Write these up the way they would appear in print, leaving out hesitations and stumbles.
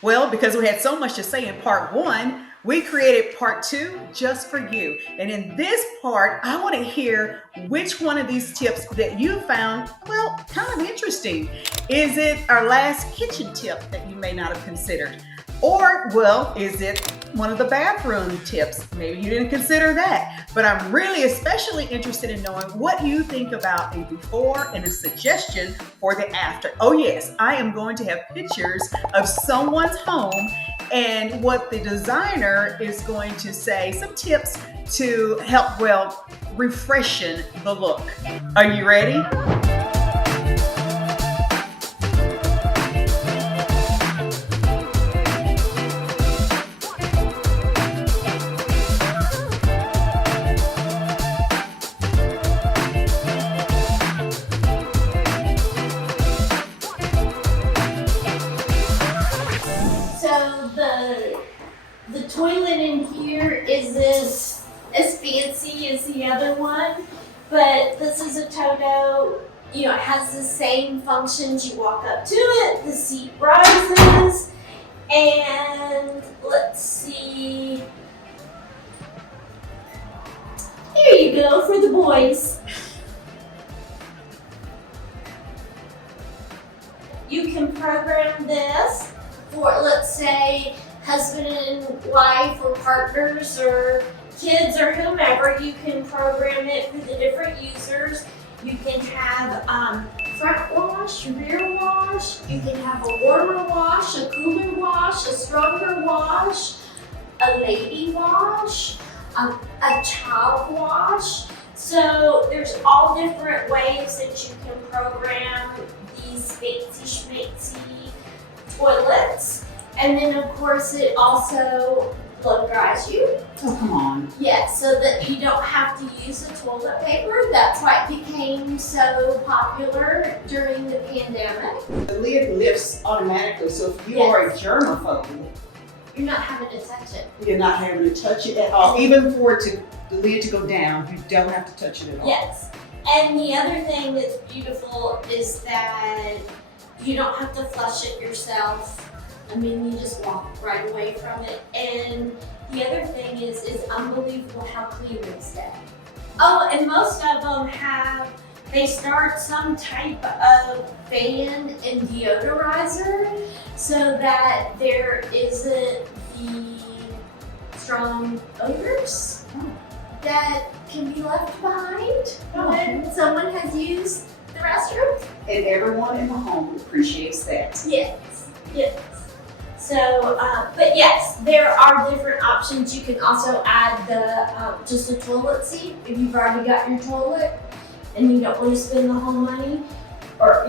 Well, because we had so much to say in part one, we created part two just for you. And in this part, I want to hear which one of these tips that you found, well, kind of interesting. Is it our last kitchen tip that you may not have considered? Or, well, is it one of the bathroom tips? Maybe you didn't consider that. But I'm really especially interested in knowing what you think about a before and a suggestion for the after. Oh yes, I am going to have pictures of someone's home and what the designer is going to say, some tips to help, well, refreshen the look. Are you ready? The toilet in here isn't as fancy as the other one, but this is a Toto. You know, it has the same functions. You walk up to it, the seat rises, and let's see. Here you go for the boys. You can program this for, let's say, husband and wife or partners or kids or whomever. You can program it for the different users. You can have front wash, rear wash. You can have a warmer wash, a cooler wash, a stronger wash, a lady wash, a child wash. So there's all different ways that you can program these fancy schmancy toilets. And then of course it also blow dries you. Oh, come on. Yes, so that you don't have to use the toilet paper. That's why it became so popular during the pandemic. The lid lifts automatically, so if you are a germaphobe, You're not having to touch it. you're not having to touch it at all. Even for the lid to go down, you don't have to touch it at all. Yes. And the other thing that's beautiful is that you don't have to flush it yourself. I mean, you just walk right away from it. And the other thing is it's unbelievable how clean they stay. Oh, and most of them they start some type of fan and deodorizer so that there isn't the strong odors that can be left behind when someone has used the restroom. And everyone in the home appreciates that. Yes, yes. So, but yes, there are different options. You can also add just a toilet seat if you've already got your toilet and you don't want to spend the whole money or,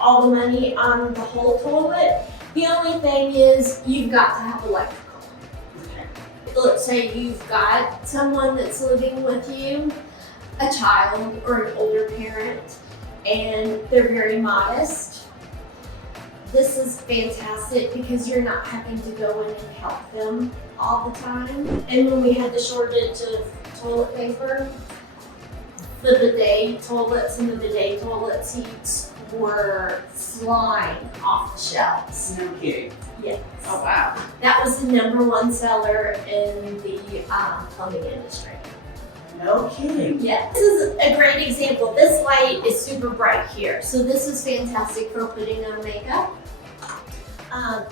all the money on the whole toilet. The only thing is you've got to have electrical. Okay. Let's say you've got someone that's living with you, a child or an older parent, and they're very modest. This is fantastic because you're not having to go in and help them all the time. And when we had the shortage of toilet paper, the bidet toilets and the bidet toilet seats were flying off the shelves. No kidding. Yes. Oh, wow. That was the #1 seller in the plumbing industry. No kidding. Yeah, this is a great example. This light is super bright here. So this is fantastic for putting on makeup.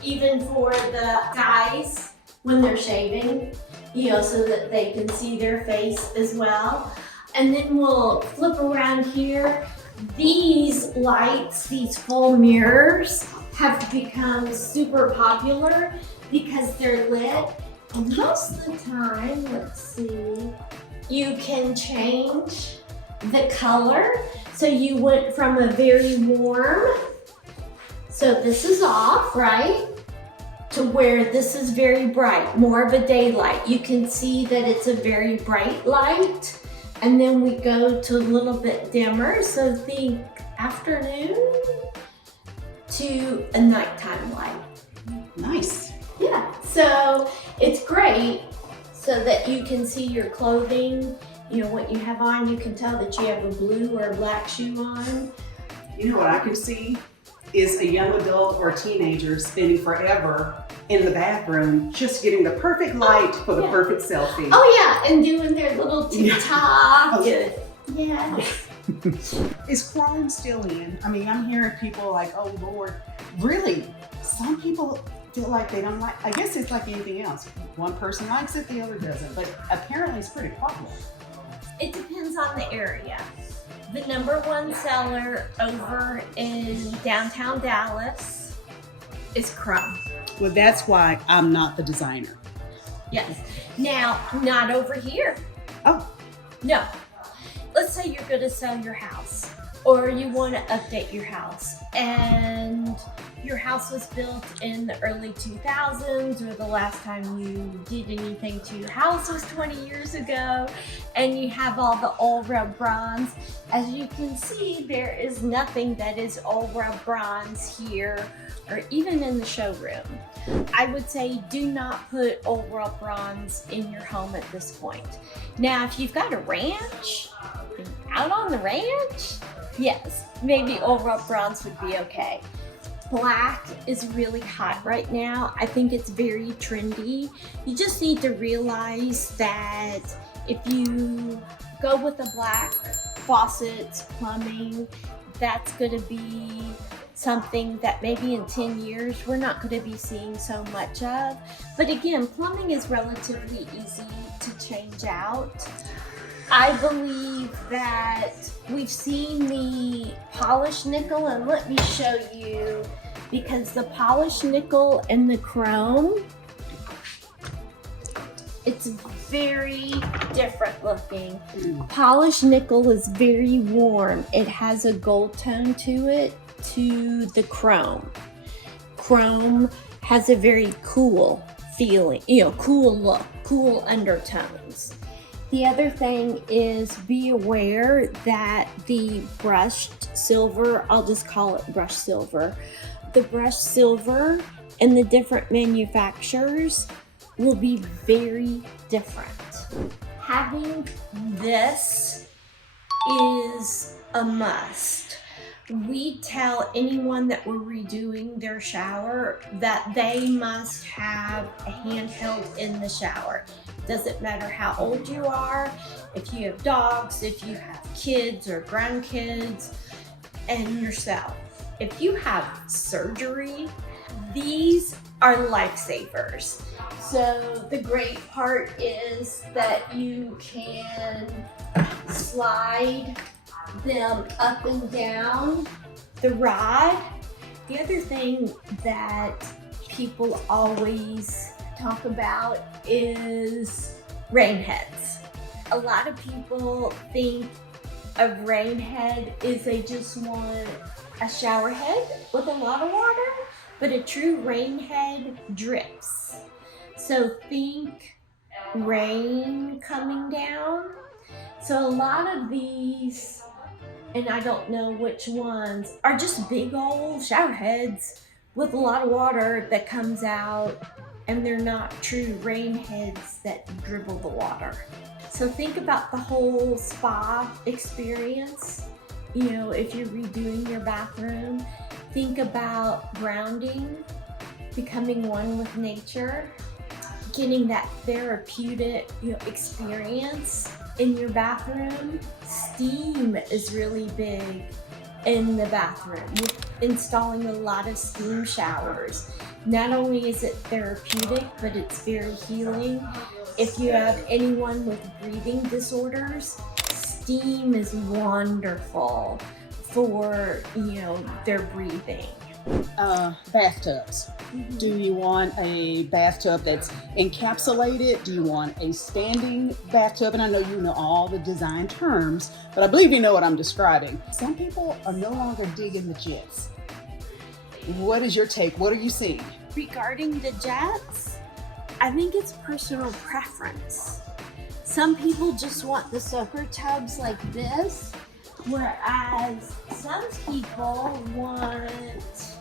Even for the guys when they're shaving, so that they can see their face as well. And then we'll flip around here. These lights, these full mirrors, have become super popular because they're lit. And most of the time, let's see, you can change the color. So you went from a very warm, so this is off, right? To where this is very bright, more of a daylight. You can see that it's a very bright light. And then we go to a little bit dimmer, so think afternoon to a nighttime light. Nice. Yeah, so it's great so that you can see your clothing, what you have on. You can tell that you have a blue or a black shoe on. You know what I could see? is a young adult or teenager spending forever in the bathroom just getting the perfect light for the perfect selfie. Oh yeah, and doing their little TikTok. Yeah. Is crime still in? I mean, I'm hearing people like, oh Lord, really? Some people feel like they don't like, I guess it's like anything else. One person likes it, the other doesn't, but apparently it's pretty popular. It depends on the area. The #1 seller over in downtown Dallas is crumb. Well, that's why I'm not the designer. Yes. Now, not over here. Oh. No. Let's say you're going to sell your house or you want to update your house and your house was built in the early 2000s or the last time you did anything to your house was 20 years ago and you have all the old rub bronze. As you can see, there is nothing that is old rub bronze here or even in the showroom. I would say do not put old rub bronze in your home at this point. Now, if you've got a ranch, out on the ranch, yes, maybe old rub bronze would be okay. Black is really hot right now. I think it's very trendy. You just need to realize that if you go with a black faucets, plumbing, that's going to be something that maybe in 10 years we're not going to be seeing so much of. But again, plumbing is relatively easy to change out. I believe that we've seen the polished nickel, and let me show you, because the polished nickel and the chrome, it's very different looking. Polished nickel is very warm. It has a gold tone to it, to the chrome. Chrome has a very cool feeling, cool look, cool undertones. The other thing is be aware that the brushed silver, I'll just call it brushed silver, the brushed silver and the different manufacturers will be very different. Having this is a must. We tell anyone that we're redoing their shower that they must have a handheld in the shower. Doesn't matter how old you are, if you have dogs, if you have kids or grandkids, and yourself. If you have surgery, these are lifesavers. So the great part is that you can slide them up and down the rod. The other thing that people always talk about is rain heads. A lot of people think a rain head is they just want a shower head with a lot of water, but a true rain head drips. So think rain coming down. So a lot of these, and I don't know which ones, are just big old shower heads with a lot of water that comes out, and they're not true rain heads that dribble the water. So think about the whole spa experience. If you're redoing your bathroom, think about grounding, becoming one with nature, getting that therapeutic experience in your bathroom. Steam is really big in the bathroom. We're installing a lot of steam showers. Not only is it therapeutic, but it's very healing. If you have anyone with breathing disorders, steam is wonderful for, their breathing. Bathtubs. Do you want a bathtub that's encapsulated? Do you want a standing bathtub? And I know you know all the design terms, but I believe you know what I'm describing. Some people are no longer digging the jets. What is your take? What are you seeing? Regarding the jets, I think it's personal preference. Some people just want the soaker tubs like this, whereas some people want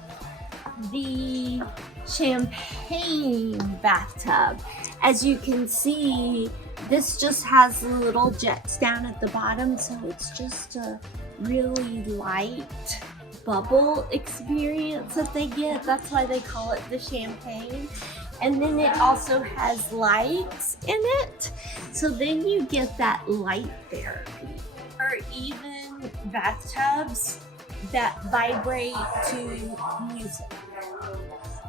the champagne bathtub. As you can see, this just has the little jets down at the bottom, so it's just a really light bubble experience that they get. That's why they call it the champagne. And then it also has lights in it. So then you get that light therapy. Or even bathtubs that vibrate to music.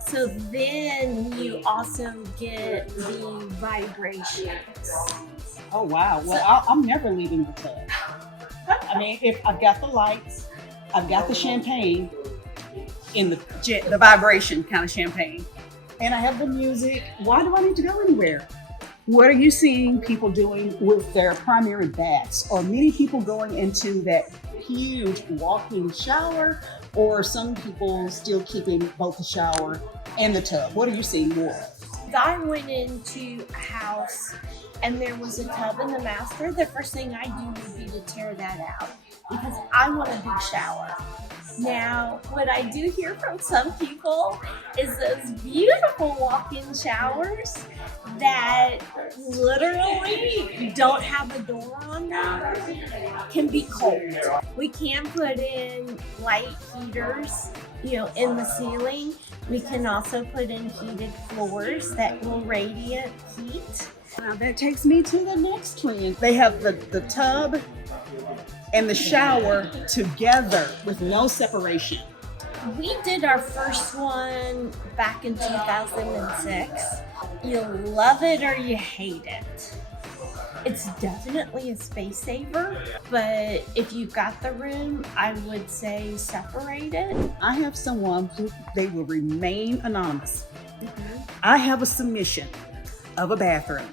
So then you also get the vibrations. Oh wow! Well, I'm never leaving the tub. I mean, if I've got the lights, I've got the champagne in the vibration kind of champagne, and I have the music. Why do I need to go anywhere? What are you seeing people doing with their primary baths? Are many people going into that huge walk-in shower, or some people still keeping both the shower and the tub? What are you seeing more? I went into a house and there was a tub in the master. The first thing I do would be to tear that out because I want a big shower. Now, what I do hear from some people is those beautiful walk-in showers that literally don't have a door on them can be cold. We can put in light heaters, in the ceiling. We can also put in heated floors that will radiate heat. Now that takes me to the next trend. They have the tub and the shower together with no separation. We did our first one back in 2006. You love it or you hate it. It's definitely a space saver, but if you've got the room, I would say separate it. I have someone who they will remain anonymous. Mm-hmm. I have a submission of a bathroom,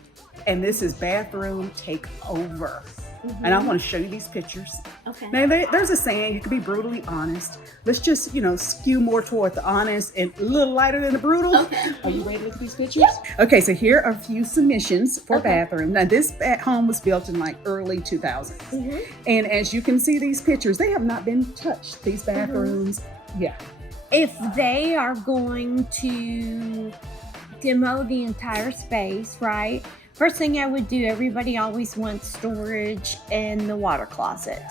and this is bathroom takeover. Mm-hmm. And I want to show you these pictures. Okay. Now, there's a saying, you can be brutally honest. Let's just, skew more toward the honest and a little lighter than the brutal. Okay. Are you ready to look at these pictures? Okay, so here are a few submissions for bathroom. Now, this home was built in early 2000s. Mm-hmm. And as you can see these pictures, they have not been touched. These bathrooms, yeah. If they are going to demo the entire space, right? First thing I would do, everybody always wants storage in the water closet.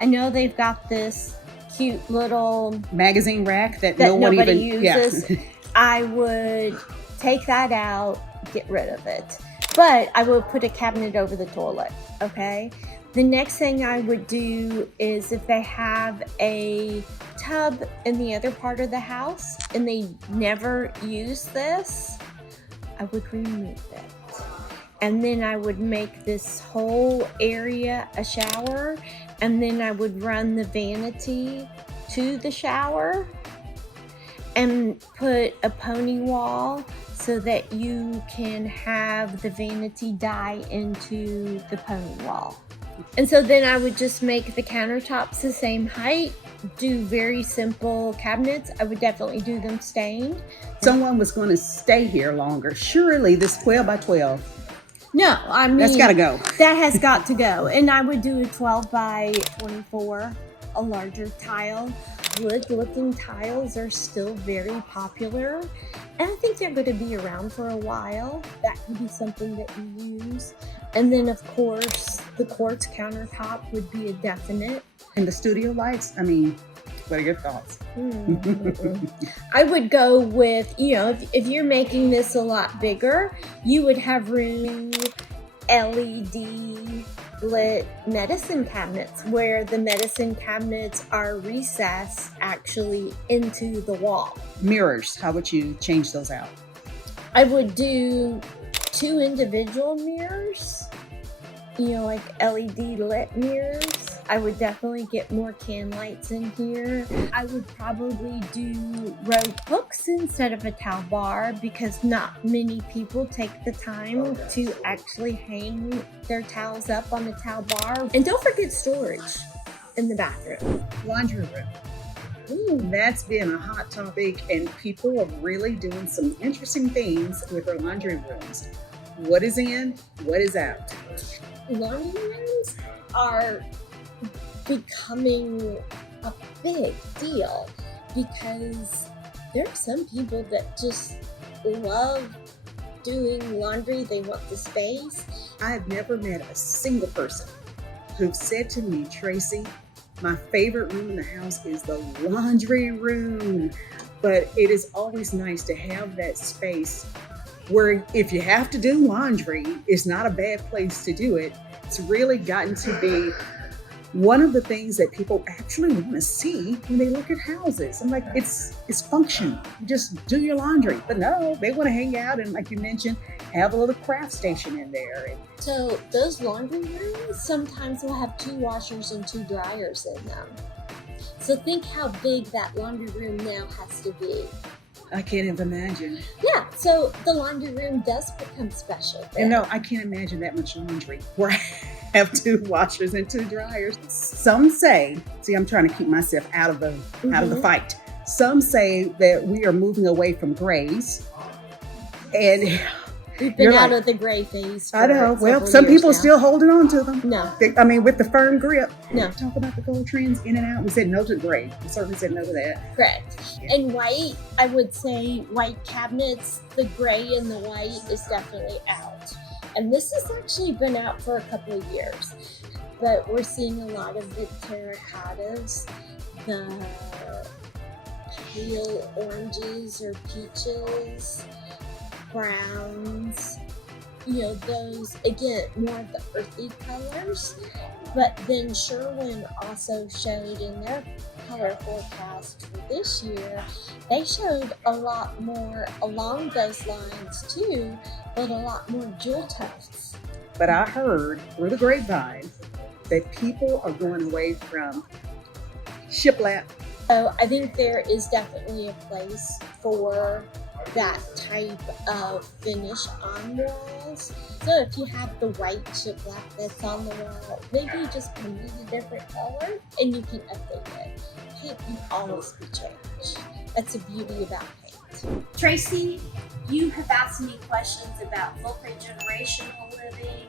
I know they've got this cute little magazine rack that nobody even uses. Yeah. I would take that out, get rid of it. But I would put a cabinet over the toilet, okay? The next thing I would do is if they have a tub in the other part of the house and they never use this, I would remove it. And then I would make this whole area a shower, and then I would run the vanity to the shower and put a pony wall so that you can have the vanity die into the pony wall. And so then I would just make the countertops the same height, do very simple cabinets. I would definitely do them stained. Someone was going to stay here longer. Surely this 12 by 12. No, I mean, That's got to go. That has got to go. And I would do a 12 by 24, a larger tile. Wood looking tiles are still very popular. And I think they're going to be around for a while. That could be something that you use. And then, of course, the quartz countertop would be a definite. And the studio lights, what are your thoughts? I would go with, if you're making this a lot bigger, you would have room LED lit medicine cabinets where the medicine cabinets are recessed actually into the wall. Mirrors, how would you change those out? I would do 2 individual mirrors, like LED lit mirrors. I would definitely get more can lights in here. I would probably do rope hooks instead of a towel bar because not many people take the time to actually hang their towels up on the towel bar. And don't forget storage in the bathroom. Laundry room. That's been a hot topic, and people are really doing some interesting things with their laundry rooms. What is in, what is out? Laundry rooms are becoming a big deal because there are some people that just love doing laundry. They want the space. I have never met a single person who said to me, Tracy, My favorite room in the house is the laundry room, but it is always nice to have that space where if you have to do laundry, it's not a bad place to do it. It's really gotten to be one of the things that people actually want to see when they look at houses. I'm like, it's functional. Just do your laundry. But no, they want to hang out and, like you mentioned, have a little craft station in there. So those laundry rooms sometimes will have 2 washers and 2 dryers in them. So think how big that laundry room now has to be. I can't even imagine. Yeah, so the laundry room does become special then. And no, I can't imagine that much laundry where I have 2 washers and 2 dryers. Some say, see, I'm trying to keep myself out of the fight. Some say that we are moving away from grays. And we've been out right. of the gray phase. I know. Well, some people are still holding on to them. No. With the firm grip. No. Talk about the gold trends in and out. We said no to gray. We certainly said no to that. Correct. Yeah. And white, I would say white cabinets, the gray and the white is definitely out. And this has actually been out for a couple of years. But we're seeing a lot of the terracottas, the pale oranges or peaches, browns, those, again, more of the earthy colors. But then Sherwin also showed in their color forecast for this year, they showed a lot more along those lines too, but a lot more jewel tones. But I heard through the grapevine that people are going away from shiplap. So I think there is definitely a place for that type of finish on walls. So if you have the white shiplap that's on the wall, maybe just paint it a different color and you can update it. Paint can always be changed. That's the beauty about paint. Tracy, you have asked me questions about full generational living,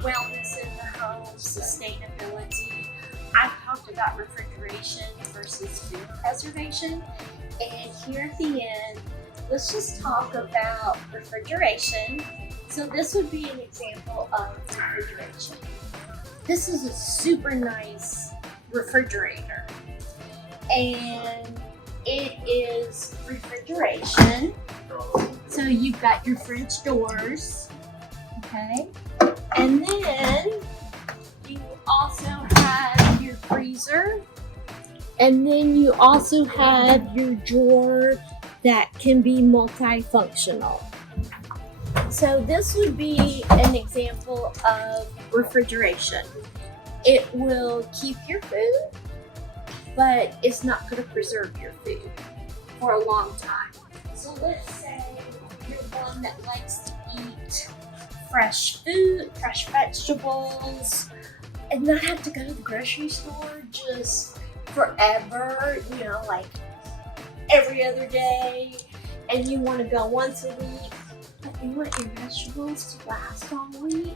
wellness in the home, sustainability. I've talked about refrigeration versus food preservation. And here at the end, let's just talk about refrigeration. So this would be an example of refrigeration. This is a super nice refrigerator. And it is refrigeration. So you've got your French doors, okay? And then you also have your freezer. And then you also have your drawer that can be multifunctional. So this would be an example of refrigeration. It will keep your food, but it's not going to preserve your food for a long time. So let's say you're one that likes to eat fresh food, fresh vegetables, and not have to go to the grocery store just forever, like every other day, and you want to go once a week, but you want your vegetables to last all week.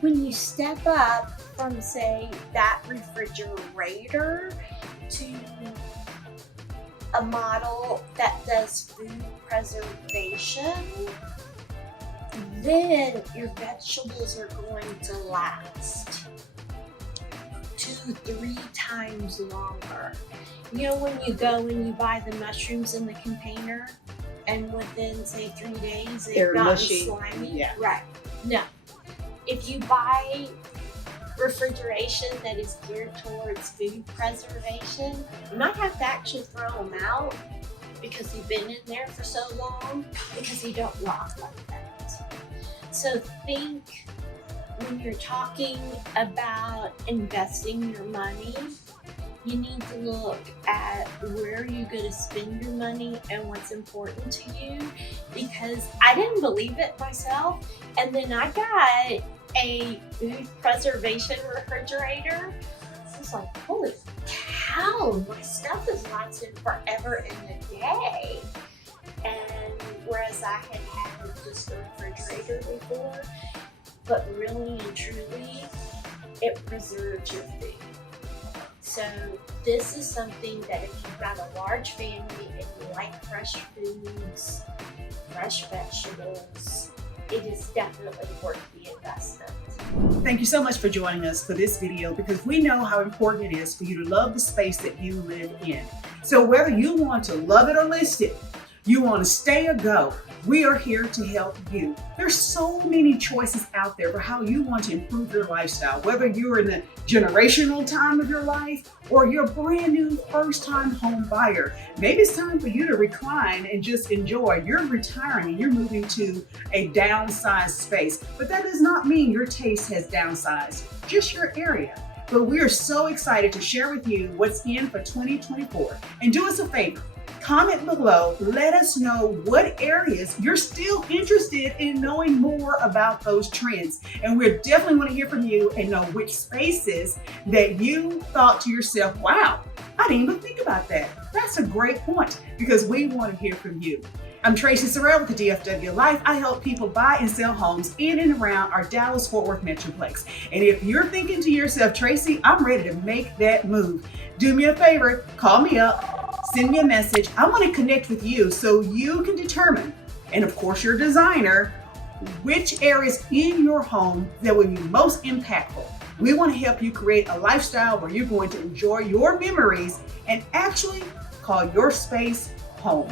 When you step up from, say, that refrigerator to a model that does food preservation, then your vegetables are going to last 2-3 times longer. When you go and you buy the mushrooms in the container and within, say, 3 days, they've gotten mushy. slimy? Yeah. Right. No. If you buy refrigeration that is geared towards food preservation, you might have to actually throw them out because they've been in there for so long because they don't rot like that. So think when you're talking about investing your money, you need to look at where you're going to spend your money and what's important to you, because I didn't believe it myself, and then I got a food preservation refrigerator. I was like, holy cow, my stuff is lasting forever in the day. And whereas I had just a refrigerator before, but really and truly, it preserves your food. So this is something that if you've got a large family and you like fresh foods, fresh vegetables, it is definitely worth the investment. Thank you so much for joining us for this video, because we know how important it is for you to love the space that you live in. So whether you want to love it or list it, you want to stay or go, we are here to help you. There's so many choices out there for how you want to improve your lifestyle, whether you're in the generational time of your life or you're a brand new first-time home buyer. Maybe it's time for you to recline and just enjoy. You're retiring and you're moving to a downsized space, but that does not mean your taste has downsized, just your area. But we are so excited to share with you what's in for 2024. And do us a favor, comment below, let us know what areas you're still interested in knowing more about those trends. And we definitely want to hear from you and know which spaces that you thought to yourself, wow, I didn't even think about that. That's a great point, because we want to hear from you. I'm Tracy Sorrell with the DFW Life. I help people buy and sell homes in and around our Dallas-Fort Worth Metroplex. And if you're thinking to yourself, Tracy, I'm ready to make that move, do me a favor, call me up, send me a message. I want to connect with you so you can determine, and of course your designer, which areas in your home that will be most impactful. We want to help you create a lifestyle where you're going to enjoy your memories and actually call your space home.